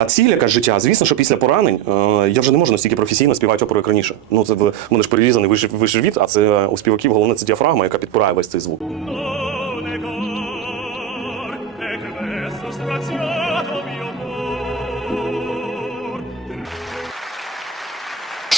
А ціль яка життя, звісно, що після поранень е, я вже не можу настільки професійно співати оперу, як раніше. Ну це в мене ж перерізаний вищий живіт, а це у співаків головне це діафрагма, яка підпирає весь цей звук.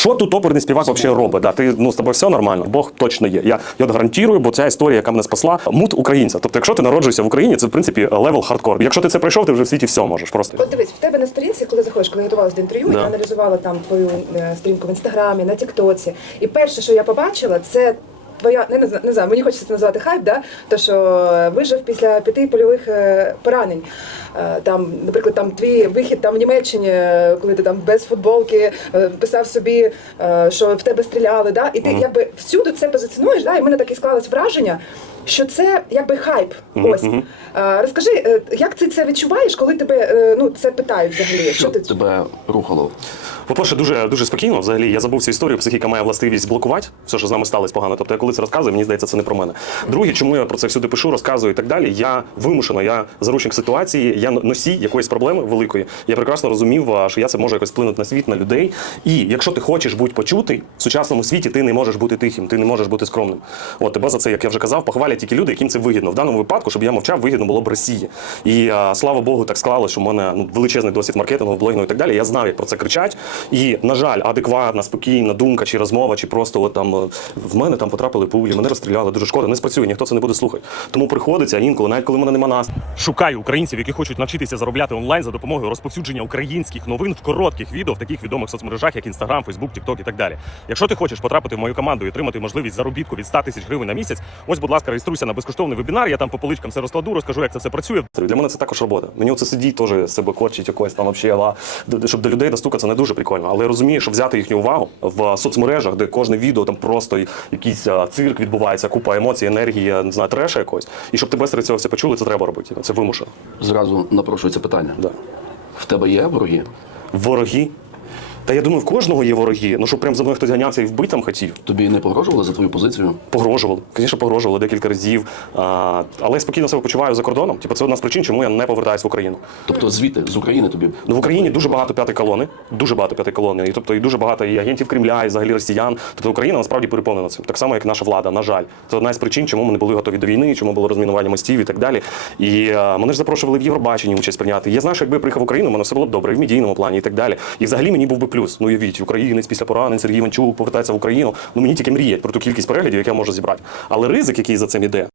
Що тут оперний співак взагалі робить? Да, ти ну з тобою все нормально. Бог точно є. Я, я от гарантую, бо ця історія, яка мене спасла, мут українця. Тобто, якщо ти народжуєшся в Україні, це в принципі левел хардкор. Якщо ти це пройшов, ти вже в світі все можеш. Просто От дивись, в тебе на сторінці, коли заходиш, коли готувалася до інтерв'ю, Да. я аналізувала там твою е, сторінку в інстаграмі, на Тіктоці. І перше, що я побачила, це. Твоя не, не, не знаю, мені хочеться це назвати хайп, да? то що е, вижив після п'яти польових е, поранень. Е, Там, наприклад, там твій вихід там в Німеччині, коли ти там без футболки писав собі, що в тебе стріляли, да? і ти якби всюди це позиціонуєш, да? і в мене таке склалось враження, що це якби хайп. Ось Е, розкажи, е, як ти це відчуваєш, коли тебе е, ну це питають взагалі? Що ти тебе рухало? По-перше, дуже дуже спокійно. Взагалі, я забув цю історію. Психіка має властивість блокувати все, що з нами сталося погано. Тобто, я коли це розказую, мені здається, це не про мене. Друге, чому я про це всюди пишу, розказую і так далі. Я вимушено, я заручник ситуації, я носій якоїсь проблеми великої. Я прекрасно розумів, а, що я це можу якось вплинути на світ, на людей. І якщо ти хочеш бути почутий в сучасному світі, ти не можеш бути тихим, ти не можеш бути скромним. От тебе за це, як я вже казав, похвалять тільки люди, яким це вигідно. В даному випадку, щоб я мовчав, вигідно було б Росії. І а, слава Богу, так склалося, що в мене ну, величезний досвід маркетингу, блогінгу і так далі. Я знав, як про це кричать. І, на жаль, адекватна, спокійна думка чи розмова, чи просто от, там е, в мене там потрапили пулі, мене розстріляли, дуже шкода, не спрацює, ніхто це не буде слухати. Тому приходиться інколи, навіть коли в мене нема настрою. Шукаю українців, які хочуть навчитися заробляти онлайн за допомогою розповсюдження українських новин в коротких відео в таких відомих соцмережах, як Instagram, Facebook, TikTok і так далі. Якщо ти хочеш потрапити в мою команду і отримати можливість заробітку від 100 тисяч гривень на місяць, ось, будь ласка, реєструйся на безкоштовний вебінар. Я там по поличкам все розкладу, розкажу, як це все працює. Для мене це також робота. Мені оце сидіть теж себе корчить якось там вообще, ала, д- щоб до людей достукатися не дуже прикольно. Але я розумію, що взяти їхню увагу в соцмережах, де кожне відео там просто якийсь цирк відбувається, купа емоцій, енергії, не знаю, треша якось. І щоб тебе серед цього все почули, це треба робити. Це вимушено. Зразу напрошується питання. Да. В тебе є вороги? Вороги. Та я думаю, в кожного є вороги. Ну щоб прям за мною хтось ганявся і вбити там хотів. Тобі не погрожували за твою позицію? Погрожували, звісно, погрожували декілька разів. А, але я спокійно себе почуваю за кордоном. Типу, це одна з причин, чому я не повертаюся в Україну. Тобто звідти, з України тобі Ну в Україні дуже багато п'ятої колони, дуже багато п'ятої колони, і тобто і дуже багато і агентів Кремля, і взагалі росіян. Тобто Україна насправді переповнена цим. Так само, як наша влада. На жаль, це одна з причин, чому ми не були готові до війни, чому було розмінування мостів і так далі. І е, мене ж запрошували в Євробаченні участь прийняти. Я знаю, що якби я приїхав в Україну, в мене все було б добре, і в медійному плані і так далі. І взагалі мені був би плюс. Ну уявіть, українець після поранень Сергій Іванчук повертається в Україну. Ну мені тільки мріять про ту кількість переглядів, яку я можу зібрати. Але ризик, який за цим іде,